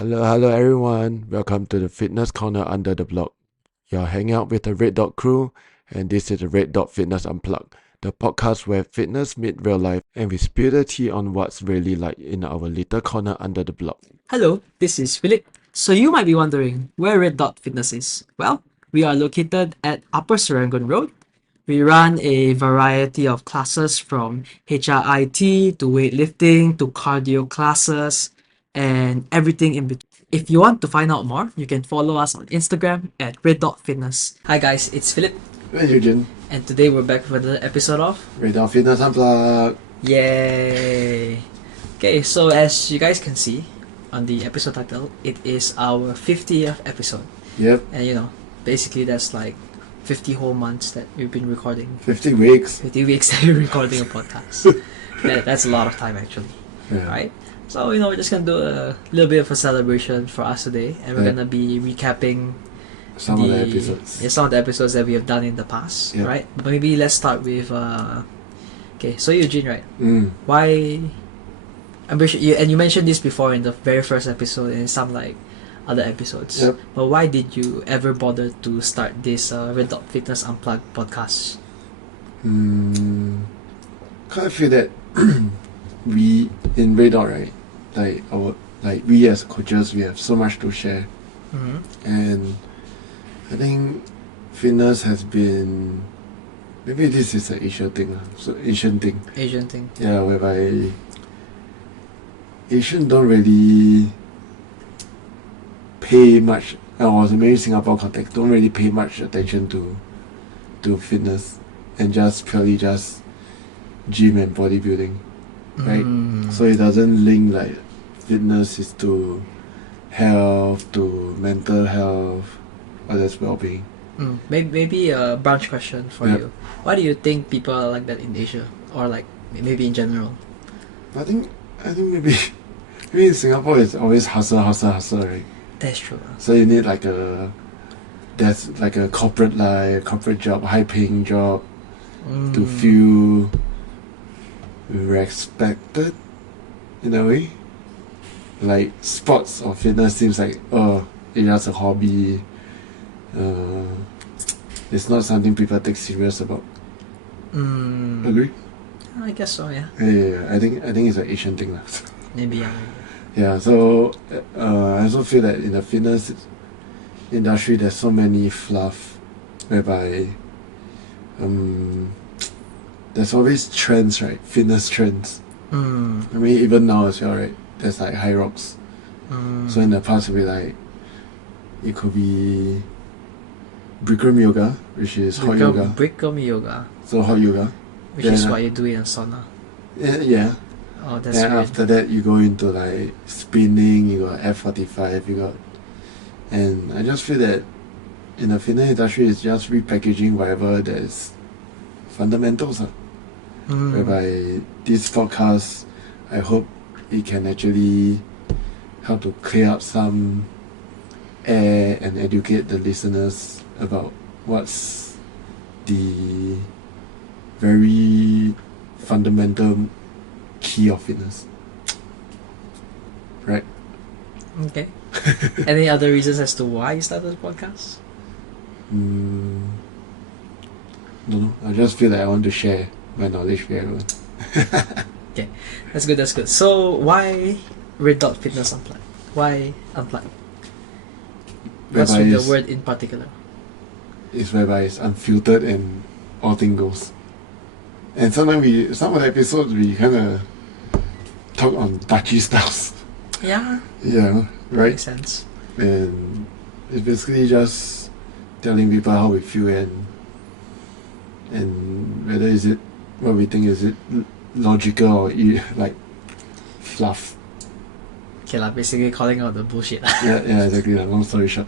Hello everyone. Welcome to the Fitness Corner under the block. You're hanging out with the Red Dot crew, and this is the Red Dot Fitness Unplugged, the podcast where fitness meets real life and we spill the tea on what's really like in our little corner under the block. Hello, this is Philip. So you might be wondering where Red Dot Fitness is. Well, we are located at Upper Serangoon Road. We run a variety of classes from HIIT to weightlifting to cardio classes and everything in between. If you want to find out more, you can follow us on Instagram at Red Dot Fitness. Hi guys, it's Philip, Hey Eugene, and today we're back with another episode of Red Dot Fitness Unplugged. Yay! Okay, so as you guys can see on the episode title, it is our 50th episode. Yep, And basically that's like 50 whole months that we've been recording. 50 weeks. 50 weeks that we're recording a podcast. That's a lot of time actually. Yeah. Right? So, we're just gonna do a little bit of a celebration for us today, and we're Yeah. gonna be recapping Some of the episodes. some of the episodes that we have done in the past, Yeah. right? But maybe let's start with okay, so Eugene, right? Why? I'm pretty sure you mentioned this before in the very first episode and some like other episodes. Yep. But why did you ever bother to start this Red Dot Fitness Unplugged podcast? Kind of feel that we in Red Dot, right? We as coaches, we have so much to share. Mm-hmm. And I think fitness has been, maybe this is an Asian thing, Asian thing. Yeah, whereby Asian don't really pay much, or maybe Singapore context, don't really pay much attention to fitness and just purely just gym and bodybuilding, right? So it doesn't link like fitness is to health, to mental health, others well-being. Maybe a branch question for Yeah. you. Why do you think people are like that in Asia, or like maybe in general? I think maybe in Singapore it's always hustle, right? That's true. So you need there's like a corporate life, corporate job, high paying job to feel respected in a way. Like sports or fitness seems like it's just a hobby. It's not something people take serious about. Agree? I guess so. Yeah. Yeah. I think it's an Asian thing lah. Maybe. Yeah. Yeah, so I also feel that in the fitness industry there's so many fluff whereby there's always trends, right? Fitness trends. I mean even now as well, right? There's like high rocks. So in the past it'd be like, it could be Bikram yoga, which is hot yoga. Bikram yoga, So hot yoga. which is Then, what you do in a sauna. Yeah. Oh, that's Then weird. after that you go into like spinning, you got F45, and I just feel that in the fitness industry it's just repackaging whatever that is fundamentals. Whereby this podcast, I hope it can actually help to clear up some air and educate the listeners about what's the very fundamental key of fitness, right? Okay. Any other reasons as to why you started the podcast? Don't know. I just feel like I want to share my knowledge with everyone. Okay, that's good. That's good. So why Red Dot Fitness Unplugged? Why Unplugged? What's Whereby with the it's, word in particular? it's whereby it's unfiltered and all thing goes. And sometimes some of the episodes we kind of talk on touchy stuff. Yeah, Yeah, right. makes sense. And it's basically just telling people how we feel and whether is it what we think is it logical or like fluff. Okay, like basically calling out the bullshit. Yeah, exactly. Long story short.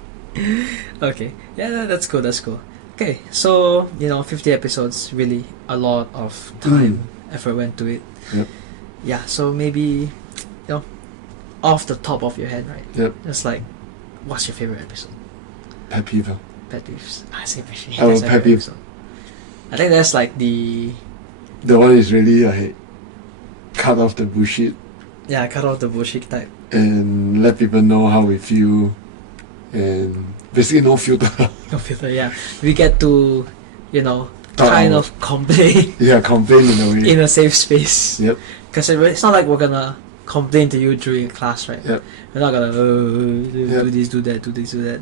Okay, yeah, that's cool. That's cool. Okay, so 50 episodes, really a lot of time, effort went to it. Yep. Yeah, so maybe off the top of your head, right? Yep. Just like, what's your favorite episode? Pet peeve. Pet peeves. Same actually. Oh, That's my pet favorite peeve. episode. I think that's like the The one is really like cut off the bullshit Yeah, cut off the bullshit type. and let people know how we feel, and basically no filter. No filter, yeah. We get to, Talk kind out. of complain Yeah, complain in a way. in a safe space. Yep. Because it's not like we're gonna complain to you during class, right? Yep. We're not gonna do Yep. this, do that, do this, do that.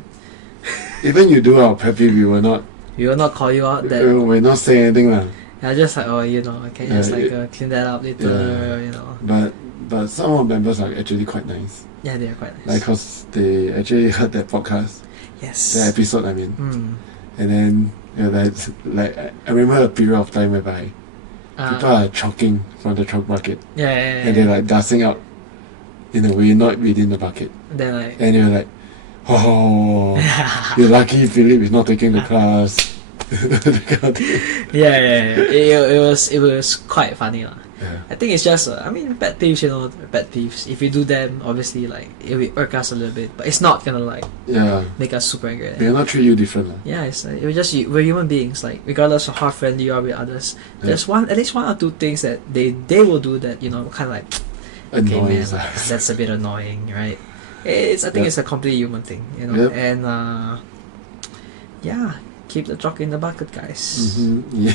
Even you do our pet peeve, we will not. We will not call you out that. We're not saying anything lah. Yeah, just like, I can just clean that up later, But some of our members are actually quite nice. Yeah, they are quite nice. Like, cause they actually heard that podcast, Yes. the episode. I mean, Mm. and then like I remember a period of time whereby people are chalking from the chalk bucket, yeah, and they're like dusting out in a way not within the bucket, then like, and you're like, oh, you're lucky Philip is not taking the class. That kind of thing. yeah. It was quite funny lah. Yeah. I think it's just, pet peeves, pet peeves. If you do them, obviously, like, it will irk us a little bit, but it's not gonna, like, Yeah. make us super angry. They will not treat you different lah. Yeah, it's like, we're human beings, like, regardless of how friendly you are with others, there's at least one or two things that they will do that, kind of like, okay, man, Annoys like, us. that's a bit annoying, right? I think it's a completely human thing, Yep. and, yeah, keep the chalk in the bucket, guys. Yeah.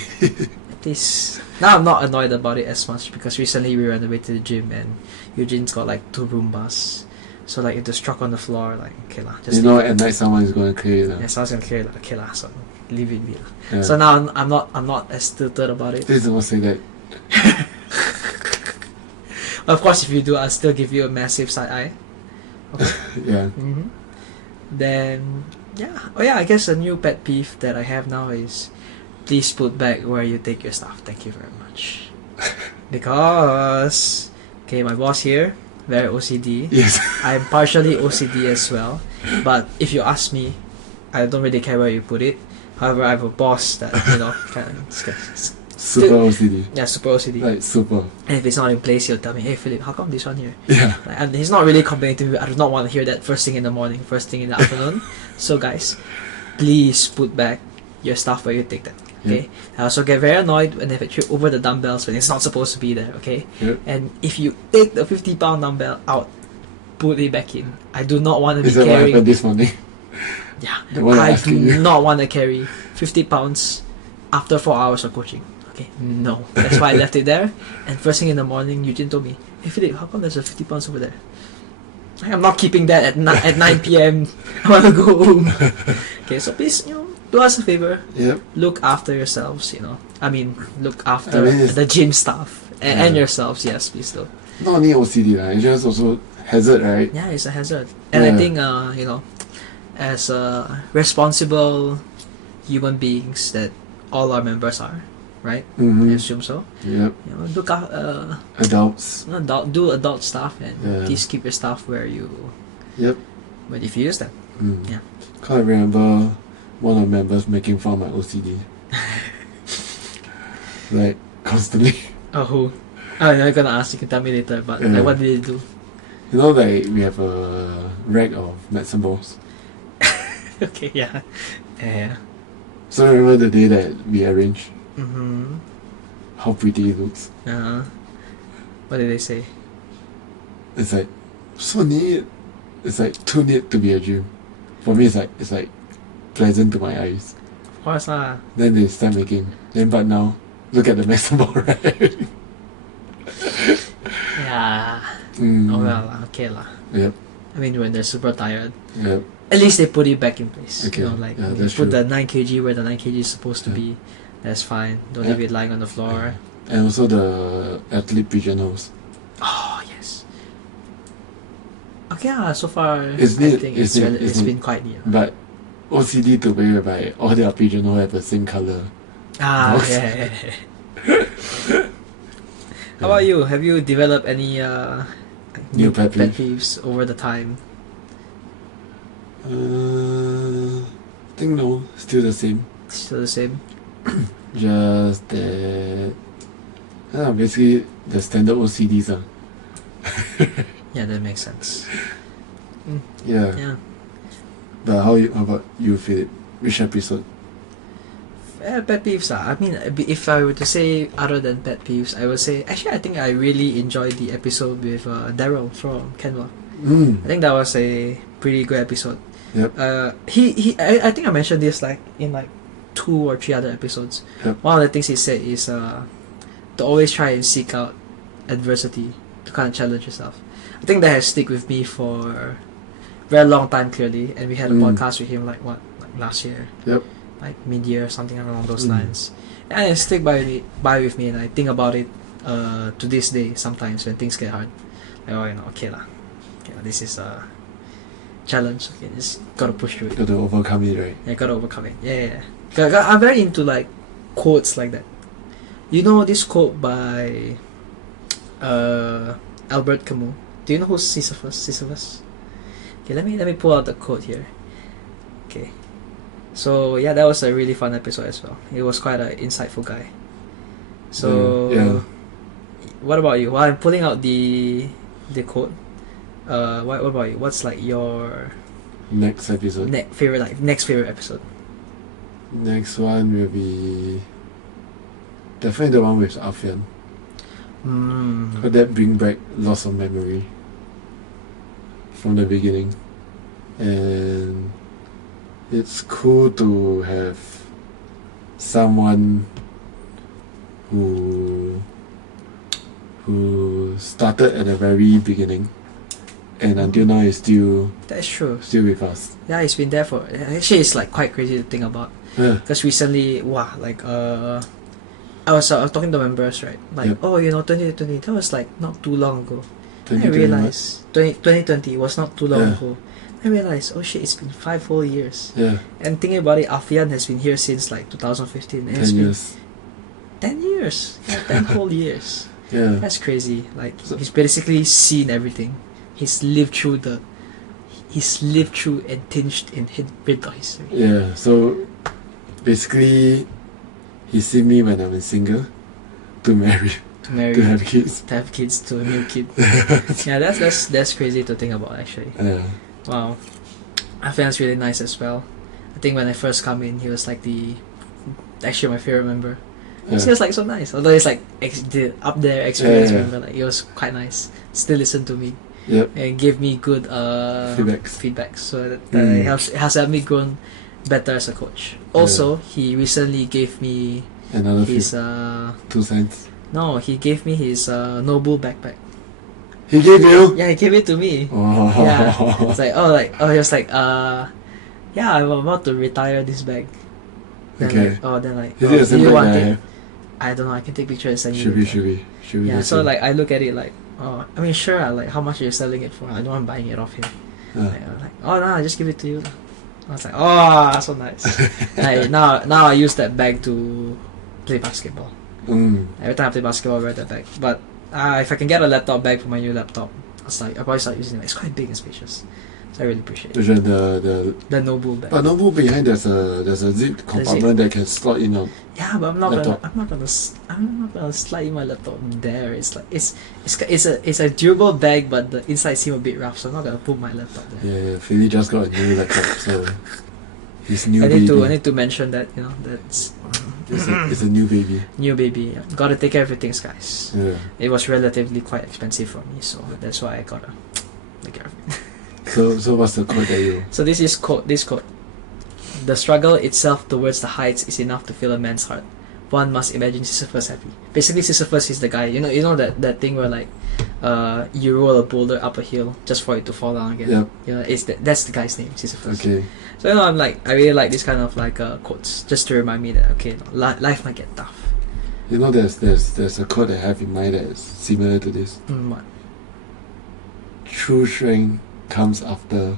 At least now I'm not annoyed about it as much because recently we ran away to the gym and Eugene's got like 2 Roombas, so like if there's chalk on the floor, like okay lah, just You know, at night someone is going to clear it. yeah, someone's gonna clear it, like, okay lah, so leave it be lah. Yeah. So now I'm not as tilted about it. Please don't say that. Of course, if you do, I'll still give you a massive side eye. Okay. Yeah. Then I guess a new pet peeve that I have now is please put back where you take your stuff. Thank you very much. Because my boss here, very OCD. Yes. I'm partially OCD as well, but if you ask me, I don't really care where you put it. However, I have a boss that kind of Super OCD. yeah, super OCD. Like super. And if it's not in place, he'll tell me, "Hey Philip, how come this one here?" Yeah. And he's not really complaining to me. I do not want to hear that first thing in the morning, first thing in the afternoon. So guys, please put back your stuff where you take them. Okay. I also get very annoyed when they trip over the dumbbells when it's not supposed to be there. Okay. Yep. And if you take the 50-pound dumbbell out, put it back in. I do not want to be Is that what carrying. happened this morning? Yeah. The one I do asking you. not want to carry 50 pounds after 4 hours of coaching. Okay, no. That's why I left it there. And first thing in the morning, Eugene told me, "Hey Philip, how come there's a 50 pounds over there?" I'm not keeping that at 9 p.m. I want to go home. Okay, so please, do us a favor. Yep. Look after yourselves, I mean, look after it's- the gym staff and Yeah. yourselves, yes, please do. Not only OCD lah, it's just also hazard, right? Yeah, it's a hazard. And I Yeah. think, as responsible human beings that all our members are, right? I Mm-hmm. assume so. Yep. Look out, Adults. do adult stuff and Yeah. please keep your stuff where Yep. if you use them. Mm. Yeah. Can't remember one of the members making fun of my OCD. Like, constantly. Oh, who? Oh, I'm gonna ask. You can tell me later. But Yeah. what did they do? You know, like, we have a rack of medicine balls. Okay, yeah, yeah. So remember the day that we arranged Mm-hmm. how pretty it looks? What did they say? It's like, so neat. It's like, too neat to be a gym. For me, it's like pleasant to my eyes. Of course lah. Then they start making. But now, look at the medicine ball rack. Yeah. Mm. Oh well, okay lah. Yep. I mean, when they're super tired, Yep. at least they put it back in place. Okay, Like yeah, you that's put true. the 9 kg where the 9 kg is supposed to Yeah. be. That's fine. Don't Yeah. leave it lying on the floor. And also the athlete pigeonholes. Oh yes. Okay, so far It's I neat, think it's neat, it's it's been quite neat. But OCD to way whereby all their pigeonholes have the same color. Box. Yeah. How about you? Have you developed any New pet peeve? peeves over the time? I think no, still the same. Still the same? Just that basically the standard OCDs are. Yeah, that makes sense. Yeah. Yeah. But how about you, Philip? Which episode? Pet peeves. I mean, if I were to say other than pet peeves, I would say actually I think I really enjoyed the episode with Daryl from Canva. I think that was a pretty good episode. Yep. I think I mentioned this like in like 2 or 3 other episodes. Yep. One of the things he said is to always try and seek out adversity to kind of challenge yourself. I think that has stick with me for a very long time clearly, and we had a podcast with him like last year. Yep. Like mid-year, something along those lines, and it stick by with me, and I think about it to this day sometimes when things get hard. Like, oh, okay lah, this is a challenge. Okay, just gotta push through it. Gotta overcome it, right? Yeah, gotta overcome it. Yeah. I'm very into like quotes like that. You know this quote by Albert Camus. Do you know who's Sisyphus? Okay, let me pull out the quote here. Okay. So yeah, that was a really fun episode as well. He was quite an insightful guy. So what about you? While I'm pulling out the quote, what about you? What's like your next episode? next favorite episode? Next one will be definitely the one with Afian. But that bring back lots of memory from the beginning, and it's cool to have someone who started at the very beginning and until now is still That's true. with us. Yeah, it's been there for. Actually, it's like quite crazy to think about. Yeah. Because recently, I was talking to members, right? Like, Yep. 2020, that was like not too long ago. Then I 2020 realized 2020 was not too long Yeah. ago. I realized, oh shit, it's been 5 whole years. Yeah, And thinking about it, Afian has been here since like 2015. And 10 it's been years. 10 years. Yeah, 10 whole years. Yeah. That's crazy. Like, So- he's basically seen everything. He's lived through and tinged in Red Dot history. Yeah, so basically he seen me when I'm single to marry, To marry, to have kids. to a new kid. Yeah, that's crazy to think about actually. Yeah. Wow. Afian's really nice as well. I think when I first come in, he was like actually my favorite member. Yeah. He was like so nice. Although he's like the up there experienced Yeah. member, like he was quite nice. Still listened to me Yep. and gave me good Feedbacks. So that it has helped me grow better as a coach. Also, he recently gave me Another his 2 cents. no, he gave me his Noble backpack. He gave you? Yeah, he gave it to me. Oh. Yeah. It's he was like, yeah, I'm about to retire this bag. Then Okay. Is it the do same you bag want that I it? have? I don't know, I can take pictures and send you. Should be. Yeah, the so same. like I look at it like, I mean sure, like how much are you selling it for? I know I'm buying it off him. Like, I'm like, oh no, I just give it to you. I was like, oh, so nice. Like, now I use that bag to play basketball. Every time I play basketball, I wear that bag. But if I can get a laptop bag for my new laptop, I probably start using it. It's quite big and spacious, so I really appreciate it. Which one, the Noble bag. but Noble behind there's a zip compartment that can slot in on. Yeah, but I'm not laptop. gonna slide in my laptop there. It's like it's a durable bag, but the inside seem a bit rough, so I'm not gonna put my laptop there. Yeah, Philly just got a new laptop, so his new I baby. need to mention that that's It's a new baby. new baby. Yeah. Gotta take care of things, guys. Yeah. It was relatively quite expensive for me, so that's why I gotta take care of it. So what's the quote that you? So this quote. The struggle itself towards the heights is enough to fill a man's heart. One must imagine Sisyphus happy. Basically, Sisyphus is the guy. You know that thing where like, you roll a boulder up a hill just for it to fall down again. Yep. You know, that's the guy's name, Sisyphus. Okay. So I'm like, I really like this kind of like quotes just to remind me that okay, life might get tough. You know, there's a quote I have in mind that is similar to this. What? True strength comes after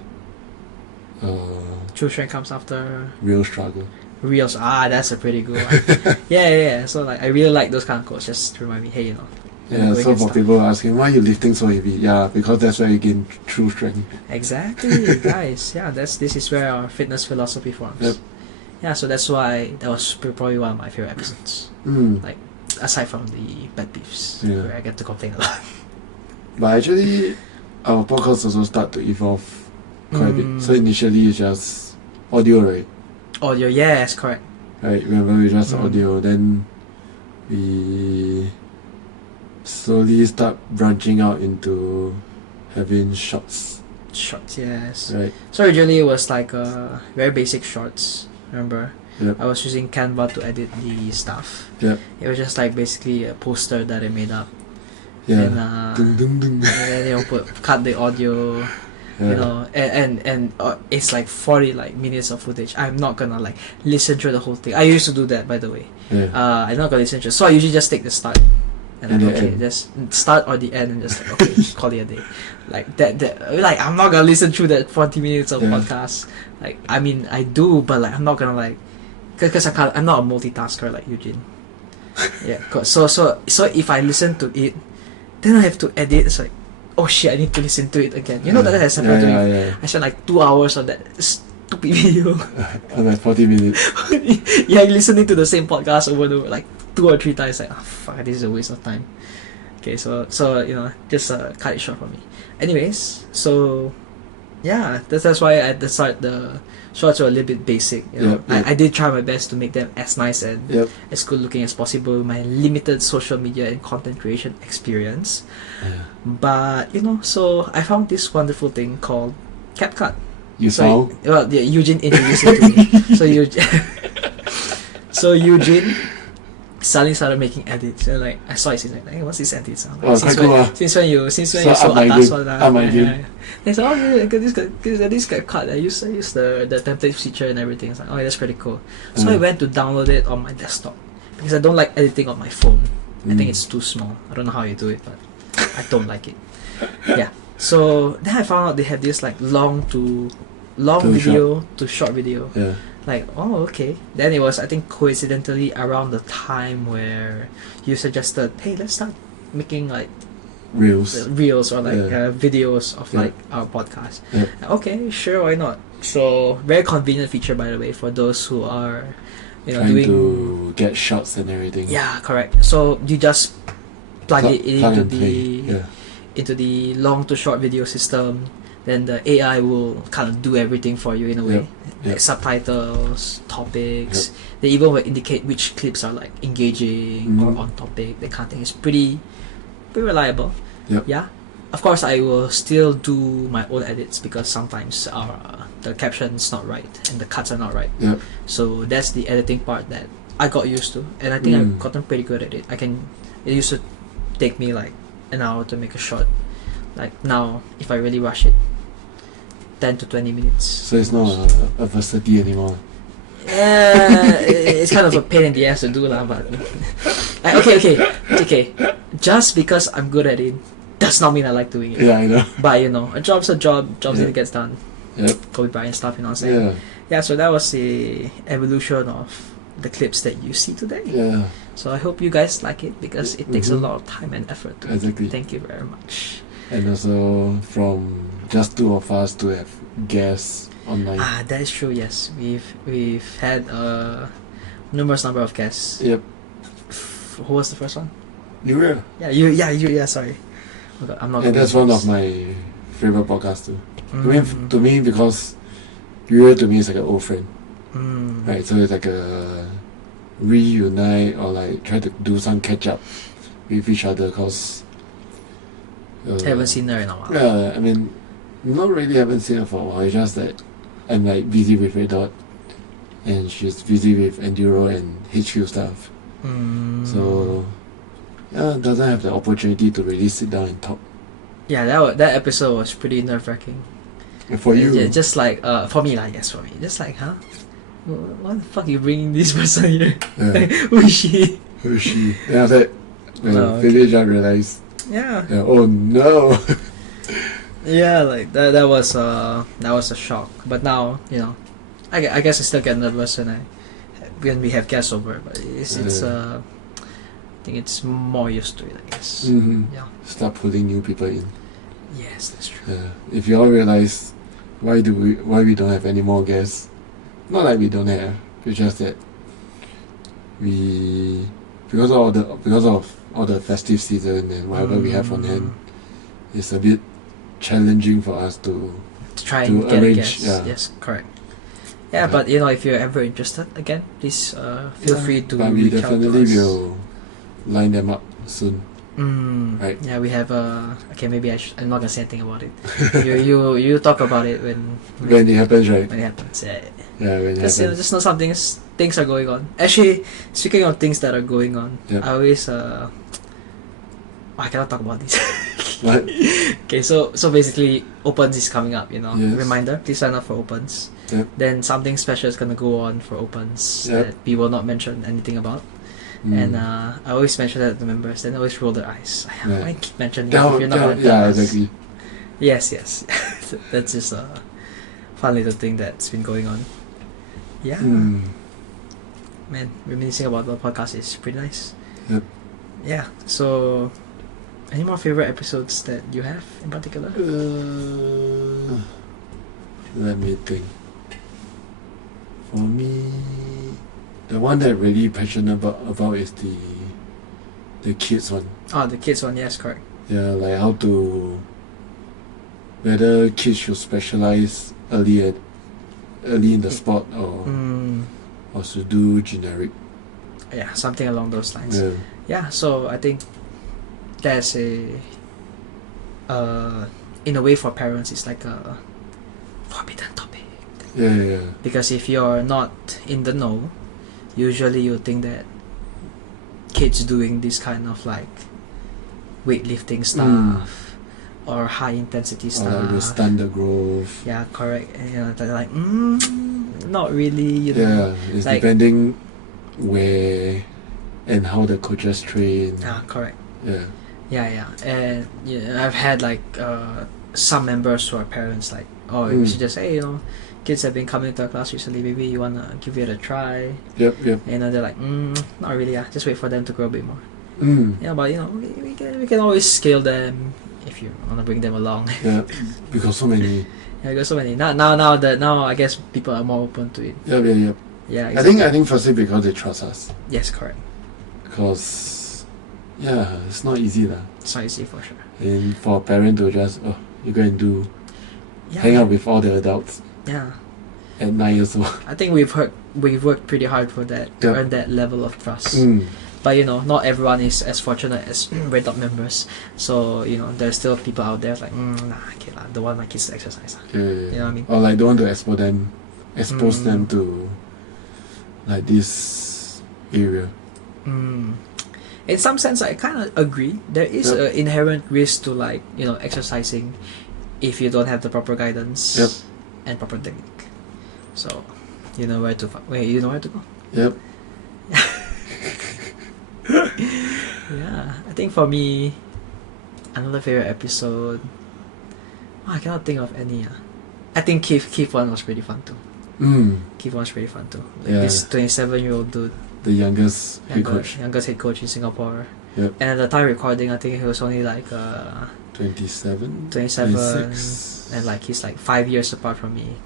True strength comes after real struggle. real. That's a pretty good one. yeah. So like, I really like those kind of quotes just to remind me, hey, Yeah, so for people asking why you lifting so heavy, yeah, because that's where you gain true strength. Exactly, guys. Yeah, this is where our fitness philosophy forms. Yep. Yeah, so that's why that was probably one of my favorite episodes. Like, aside from the pet peeves, Yeah. where I get to complain a lot. But actually, our podcast also start to evolve quite a bit. So initially it's just audio, right? Audio, yes, correct. right? Remember, we just audio. Then we slowly start branching out into having shorts. Shorts, yes. Right. So originally it was like very basic shorts. Remember? Yep. I was using Canva to edit the stuff. Yep. It was just like basically a poster that I made up. Yeah. And, Dun, dun, dun. and then cut the audio. Yeah. You know, and it's like 40 like minutes of footage. I'm not gonna like listen through the whole thing. I used to do that, by the way. Yeah. I'm not gonna listen through. So I usually just take the start and And then the okay, end. just start or the end and just like okay, call it a day. Like that. Like I'm not gonna listen through that 40 minutes of Yeah. podcast. Like I mean I do, but like I'm not gonna like, cause I can't. I'm not a multitasker like Eugene. Yeah. So if I listen to it, then I have to edit. It's like, oh shit, I need to listen to it again. You know that has happened to me. Yeah. I spent like 2 hours on that stupid video. And like 40 minutes. Yeah, listening to the same podcast over and over like 2 or 3 times. Like, oh fuck, this is a waste of time. Okay, so you know, just cut it short for me. Anyways, so yeah, that's why at the start the shorts were a little bit basic. You know, Yep. I did try my best to make them as nice and Yep. as good looking as possible. My limited social media and content creation experience. Yeah. But you know, so I found this wonderful thing called CapCut. You So found? well, yeah, Eugene introduced it to me. So Eugene suddenly started making edits, and like I saw it, he's like, hey, what's this edit sound? Oh, quite cool, Since when you So so up my atas game. one Up my game. yeah. They said, oh yeah, this got cut. I use the template feature and everything. It's like, oh yeah, that's pretty cool. So I went to download it on my desktop because I don't like editing on my phone. I think it's too small. I don't know how you do it, but I don't like it. Yeah. So then I found out they have this like long video to short video. Yeah. Like, oh okay. Then it was, I think, coincidentally around the time where you suggested, hey, let's start making like Reels. reels or like Yeah. videos of Yeah. like our podcast. Yeah. Okay, sure, why not? So very convenient feature, by the way, for those who are, you know, Trying doing. to get shots and everything. Yeah, correct. So you just plug it Plug into and play. the Yeah. into the long to short video system. Then the AI will kind of do everything for you in a way. Yep. Like subtitles, topics. They even will indicate which clips are like engaging or on topic. That kind of thing. It's pretty reliable. Yep. Yeah. Of course, I will still do my own edits because sometimes the caption's not right and the cuts are not right. Yep. So that's the editing part that I got used to, and I think I've gotten pretty good at it. It used to take me like an hour to make a shot. Like now, if I really rush it, 10 to 20 minutes. So it's not a adversity anymore. Yeah, it's kind of a pain in the ass to do lah, but okay. Just because I'm good at it does not mean I like doing it. Yeah, I know. But you know, a job's a job. Jobs Yeah. need to get done. Yep. Kobe Bryant stuff, you know what I'm saying? Yeah. Yeah, so that was the evolution of the clips that you see today. Yeah. So I hope you guys like it because it takes a Mhm. lot of time and effort to Exactly. Thank you very much. And also from just two of us to have guests online. Ah, that is true. Yes, we've had numerous number of guests. Yep. Who was the first one? You were. Yeah, you. Yeah, sorry. Okay, I'm not. And gonna that's do one this. of my favorite podcasts too. Mm, To me, because you to me is like an old friend, mm. right? So it's like a reunite or like try to do some catch up with each other because Haven't seen her in a while. Yeah, I mean, not really haven't seen her for a while. It's just that I'm like busy with Red Dot, and she's busy with Enduro and HQ stuff. Mm. So yeah, doesn't have the opportunity to really sit down and talk. Yeah, that episode was pretty nerve wracking. And for you, Just like for me, like yes, for me, just like what the fuck you bringing this person here? yeah, Who is she? who is she? And after that, when Oh, okay. Village, I realized, Yeah. oh no. Yeah, like that was a shock. But now, you know, I guess I still get nervous when we have guests over, but it's I think it's more used to it, I guess. Mhm. Yeah. Start pulling new people in. Yes, that's true. Yeah. If you all realize why we don't have any more guests, not like we don't have, it's just that because of all the festive season and whatever we have on hand, it's a bit challenging for us to To try to and get a arrange, guest. yeah. Yes, correct. Yeah, Right. but if you're ever interested, again, please feel free to But we reach out to definitely us. will line them up soon. Right. Yeah, we have okay, maybe I'm not gonna say anything about it. you talk about it When it happens, right? when it happens. Yeah. Yeah, when it Because happens. just know things are going on. Actually, speaking of things that are going on, Yep. I always I cannot talk about this. What? Okay, so basically, Opens is coming up. Yes. Reminder: please sign up for Opens. Yep. Then something special is gonna go on for Opens Yep. that we will not mention anything about. And I always mention that to members, then always roll their eyes. Yeah. Why keep mentioning it if you're not gonna tell yeah, us? exactly. Yes. That's just a fun little thing that's been going on. Yeah. Man, reminiscing about the podcast is pretty nice. Yep. Yeah. So, any more favorite episodes that you have in particular? Let me think. For me, the one that really passionate about is the kids one. Oh, the kids one. Yes, correct. Yeah, like how to whether kids should specialize early in the sport or should do generic. Yeah, something along those lines. Yeah. Yeah. So I think there's a in a way for parents it's like a forbidden topic. Yeah. Because if you're not in the know, usually you think that kids doing this kind of like weightlifting stuff or high intensity Or stuff will stunt the growth. yeah, correct. And they're like not really, Yeah, it's like, depending where and how the coaches train. correct. Yeah. And I've had like some members who are parents like, we should just say, kids have been coming to our class recently, maybe you wanna give it a try. Yep. They're like, not really, just wait for them to grow a bit more. Mm. But we can always scale them if you wanna bring them along. Yeah, because so many. Yeah, there's so many. Now I guess people are more open to it. Yep. Yeah, exactly. I think firstly because they trust us. Yes, correct. Because it's not easy lah. It's not easy for sure. And for a parent to just you go and do Yeah. hang out with all the adults Yeah. at 9 years old. I think we've worked pretty hard for that to Yep. earn that level of trust. Mm. But not everyone is as fortunate as Red Dot members. So there's still people out there like okay lah, don't want my kids to exercise. Yeah. You know what I mean? Or like don't want to expose them to like this area. In some sense, I kind of agree. There is Yep. an inherent risk to like exercising if you don't have the proper guidance Yep. and proper technique. So you know where to go. Yep. Yeah, I think for me, another favorite episode. I cannot think of any. I think Keith one was pretty fun too. Keith one was pretty fun too. Like Yeah. this 27-year-old dude, The youngest head coach. youngest head coach in Singapore. Yep. And at the time recording, I think he was only like 27, 27, 26. and like he's like 5 years apart from me.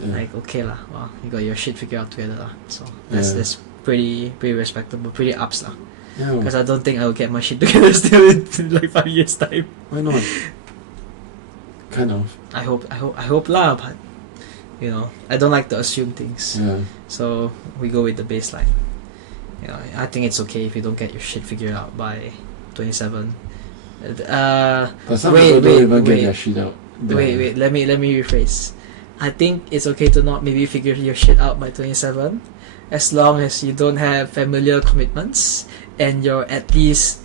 Yeah. Like okay lah, wow, you got your shit figured out together lah. So Yeah. that's pretty respectable, pretty ups lah. Yeah, Because I don't think I will get my shit together still in like 5 years time. why not? Kind of. I hope lah, but I don't like to assume things. Yeah. So we go with the baseline. I think it's okay if you don't get your shit figured out by 27. But some Wait, people don't wait, even get wait. their shit out. Wait, let me rephrase. I think it's okay to not maybe figure your shit out by 27, as long as you don't have familiar commitments and you're at least,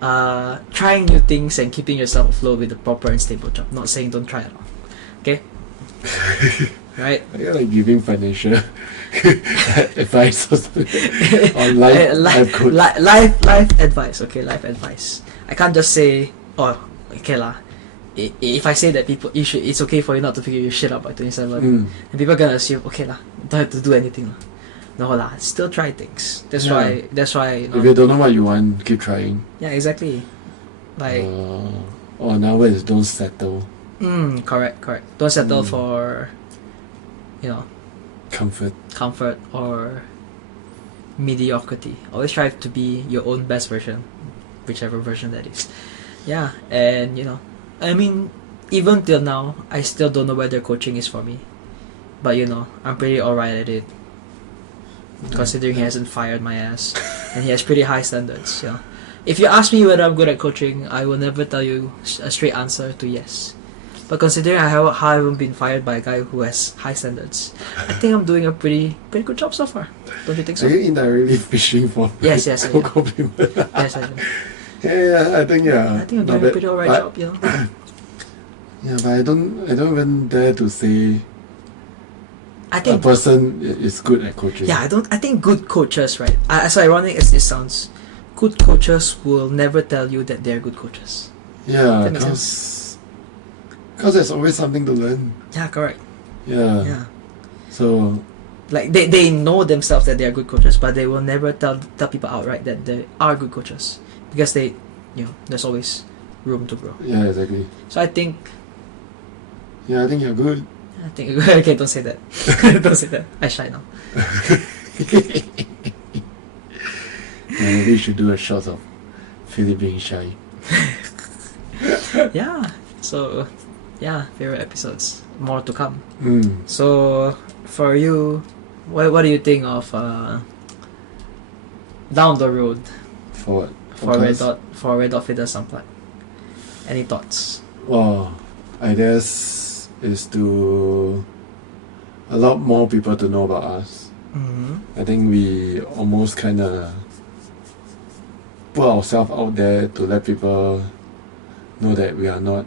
trying new things and keeping yourself afloat with a proper and stable job. Not saying don't try at all. Okay? Right? You're like giving financial advice or something. Or life coach. Life advice. Okay, life advice. I can't just say, okay lah. If I say that it's okay for you not to figure your shit out by 27, and people are gonna assume, okay lah, don't have to do anything lah. No lah, still try things. That's why. If you don't know what you want, keep trying. Yeah, exactly. Like. Or another is don't settle. Correct. Don't settle for, Comfort or mediocrity. Always strive to be your own best version, whichever version that is. Yeah, and I mean, even till now, I still don't know whether coaching is for me. but I'm pretty alright at it. Considering he hasn't fired my ass, and he has pretty high standards. If you ask me whether I'm good at coaching, I will never tell you a straight answer to yes. But considering I haven't been fired by a guy who has high standards, I think I'm doing a pretty good job so far. Don't you think so? Are you indirectly fishing for Yes, I am. compliment? Yes, I am. Yeah, I think I think I'm doing a pretty alright job. Yeah, but I don't even dare to say I a think person is good at coaching. I think good coaches, right? As ironic as this sounds, good coaches will never tell you that they're good coaches. Yeah, That makes sense. because there's always something to learn. Yeah, correct. Yeah. So Like they know themselves that they are good coaches, but they will never tell people outright that they are good coaches because there's always room to grow. yeah, exactly. So I think you're good. okay, don't say that. Don't say that. I shy now. Maybe we should do a shot of Philip being shy. Yeah. So favorite episodes. More to come. Mm. So for you, what do you think of down the road For what? for Red Dot Fitness Unplugged? Any thoughts? Well, I guess is to a lot more people to know about us. Mm-hmm. I think we almost kind of put ourselves out there to let people know that we are not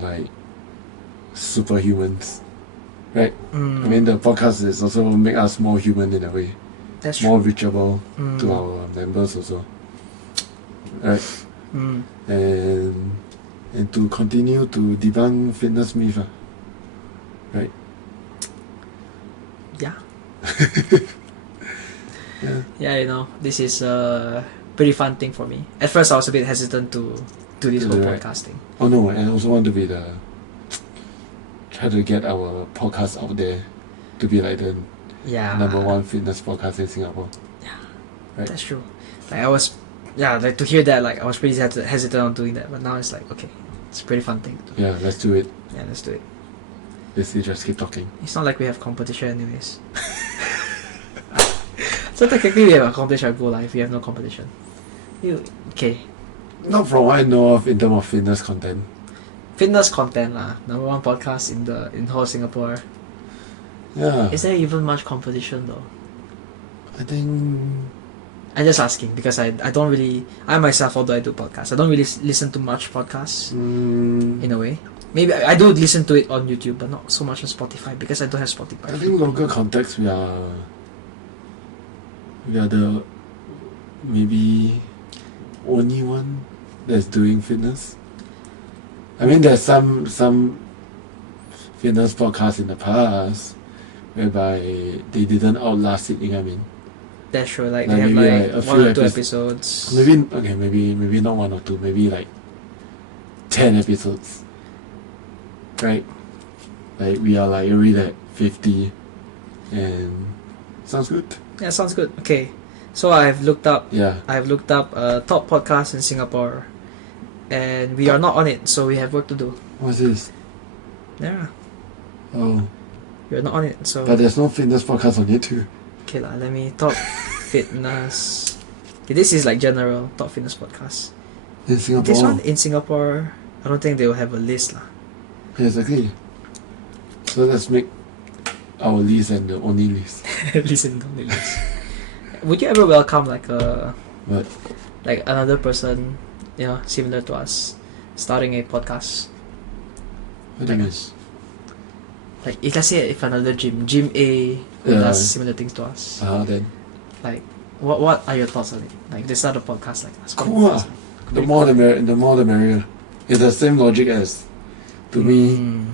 like superhumans, right? I mean, the podcast is also make us more human in a way, That's true. more reachable to our members also, right? And to continue to debunk fitness myth, right? Yeah. Yeah. Yeah, this is a pretty fun thing for me. At first, I was a bit hesitant to do this whole Right. podcasting. Oh no, and I also want to be try to get our podcast out there to be like the Yeah. number one fitness podcast in Singapore. Yeah. Right. That's true. Like I was, like to hear that, like I was pretty hesitant on doing that, but now it's like okay, it's a pretty fun thing to do. Yeah, let's do it. Yeah, let's do it. Let's just keep talking. It's not like we have competition anyways. So technically we have accomplished our goal if we have no competition. Okay. Not from what I know of in terms of fitness content. Fitness content lah. Number one podcast in whole Singapore. Yeah. Is there even much competition though? I think I'm just asking because I don't really, I myself, although I do podcasts, I don't really listen to much podcasts in a way. Maybe I do listen to it on YouTube, but not so much on Spotify because I don't have Spotify. I think local context we are the maybe only one that's doing fitness. I mean, there's some fitness podcasts in the past whereby they didn't outlast it. You know what I mean? That's true. Like Like they have maybe like like a one few or two episodes. Maybe not one or two. Maybe like 10 episodes. Right? Like we are like already at 50, and sounds good. Yeah, sounds good. Okay, so I've looked up Yeah. top podcasts in Singapore, and we are not on it, so we have work to do. What's this? Yeah, Oh, we're not on it, so but there's no fitness podcast on it too. okay lah. Let me top fitness. Okay, this is like general top fitness podcast. In Singapore. This one in Singapore, I don't think they will have a list lah. Yeah, exactly. So let's make our list and the only list. Listen to the list. Would you ever welcome like But another person, similar to us, starting a podcast? what do you mean? Like if let's say if another gym A who Yeah. does similar things to us, Then like what are your thoughts on it? Like they start a podcast like us. Cool ah. the more the merrier. It's the same logic as to me.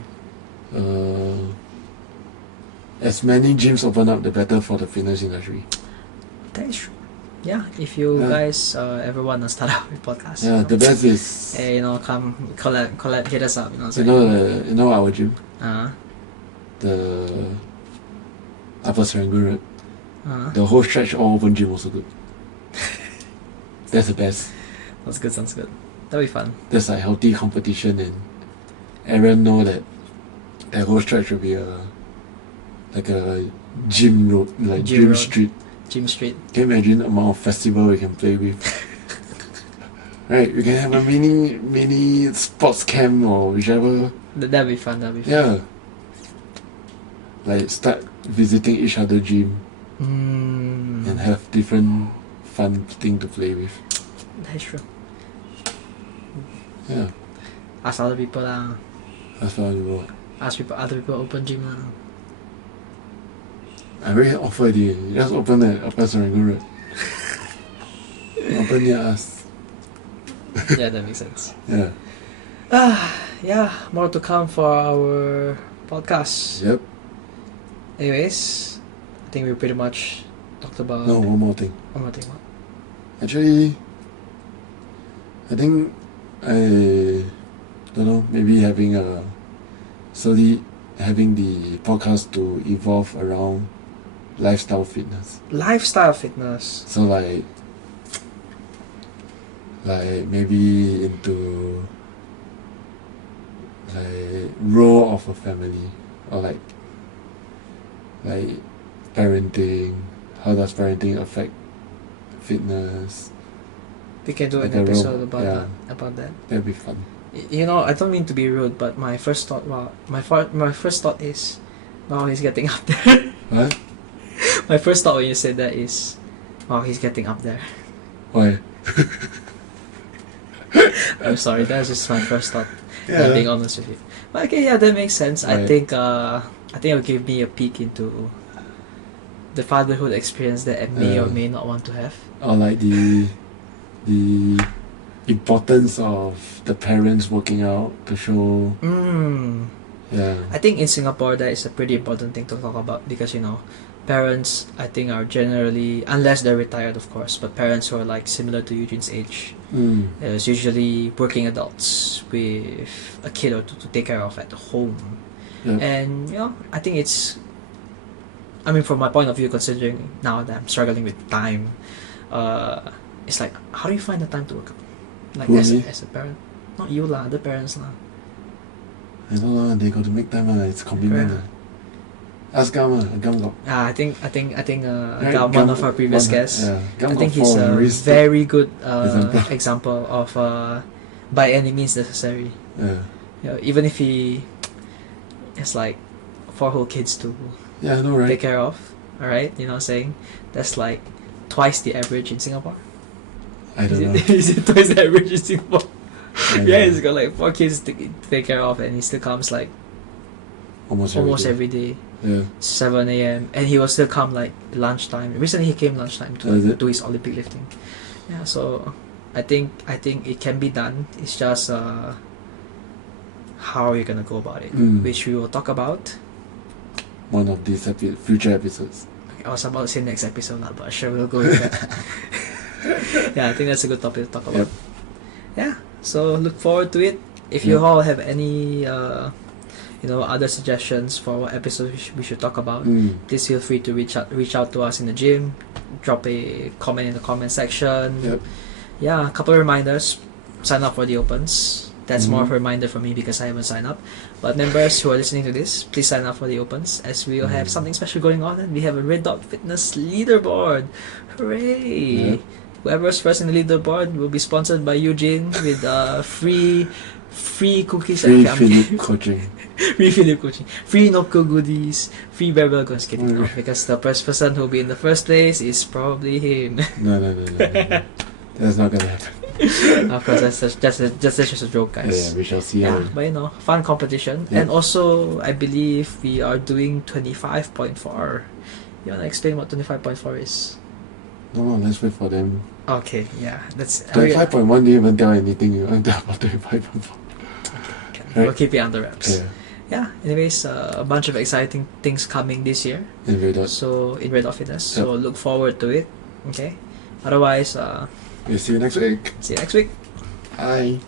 As many gyms open up, the better for the fitness industry. That is true. Yeah, if you Yeah. guys ever want to start out a podcast, Yeah, the best is hey, come collab, hit us up. you know our gym, Uh, the Upper Serangoon Road. uh, The whole stretch all open gym also good. That's the best. sounds good. That'll be fun. There's like healthy competition, and everyone know that whole stretch will be like a gym road, like Gym gym road. street. Gym Street. Can you imagine the amount of festival we can play with? Right, we can have a mini sports camp or whichever. That'd be fun. Yeah. Like start visiting each other gym and have different fun thing to play with. That's true. Yeah. Ask other people lah. That's what I do. Ask other people open gym lah. I already offered you. You just open at Upper Serangoon Road. Open near us. Yeah, that makes sense. Yeah. Yeah, more to come for our podcast. Yep. Anyways, I think we pretty much talked about. No, one more thing. One more thing. What? Actually, I think I don't know. Maybe slowly having the podcast to evolve around lifestyle fitness. Lifestyle fitness. So like maybe into like role of a family or like parenting. How does parenting affect fitness? We can do Like an a episode role, about yeah. that. About that. That'd be fun. You know, I don't mean to be rude, but my first thought, my first thought is, wow, he's getting up there. What? My first thought when you said that is, wow, he's getting up there. Why? I'm sorry, that's just my first thought. Yeah. Being honest with you. But okay, yeah, that makes sense. Right. I think it'll give me a peek into the fatherhood experience that I may or may not want to have. Or like the importance of the parents working out to show. Yeah. I think in Singapore that is a pretty important thing to talk about because parents I think are generally, unless they're retired of course, but parents who are like similar to Eugene's age, is usually working adults with a kid or two to take care of at home. Yep. And I think it's, I mean, from my point of view, considering now that I'm struggling with time, it's like, how do you find the time to work out? Like Who, as me? a parent, not you lah, the parents lah. I don't know, they got to make time. It's commitment. Correct. Ask Gam. Gam got. I think Right, one Gam- of our previous guests. Yeah. Gam I think got he's four a wrist. very good example. example of by any means necessary. Yeah. Even if he has like 4 whole kids to Yeah, I know, right? take care of, alright, you know what I'm saying? That's like twice the average in Singapore. I don't know. Is it twice the average in Singapore? I don't Yeah, know. he's got like 4 kids to take care of, and he still comes like Almost every day, Yeah. 7 a.m. and he will still come like lunchtime. Recently he came lunchtime Oh, is to it? do his Olympic lifting. Yeah, so I think it can be done. It's just how you're gonna go about it, which we will talk about. One of these future episodes. I was about to say next episode, but sure, we'll go with that. Yeah, I think that's a good topic to talk about. Yep. Yeah, so look forward to it. If you Yep. all have any other suggestions for what episodes we should talk about, please feel free to reach out to us in the gym, drop a comment in the comment section. Yep. Yeah, a couple of reminders. Sign up for the opens. That's more of a reminder for me because I haven't signed up. But members who are listening to this, please sign up for the opens as we will have something special going on, and we have a Red Dot Fitness leaderboard. Hooray! Yep. Whoever's first in the leaderboard will be sponsored by Eugene with free cookies. Free I'm Philip kidding. coaching. Free Philip coaching, free Nopco goodies, free barbell guns. Kidding, Mm. no, because the first person who will be in the first place is probably him. No. That's not gonna happen. Of course, that's just a joke, guys. Yeah, we shall see Yeah, how. but fun competition. Yeah. And also, I believe we are doing 25.4. You wanna explain what 25.4 is? No, let's wait for them. Okay, yeah, that's 25.1 didn't even tell anything. You want to tell about 25.4. We'll Right. keep it under wraps. Yeah. Yeah. Anyways, a bunch of exciting things coming this year. And Red Dot. So in Red Dot Fitness. So look forward to it. Okay. Otherwise, We'll see you next week. see you next week. Bye.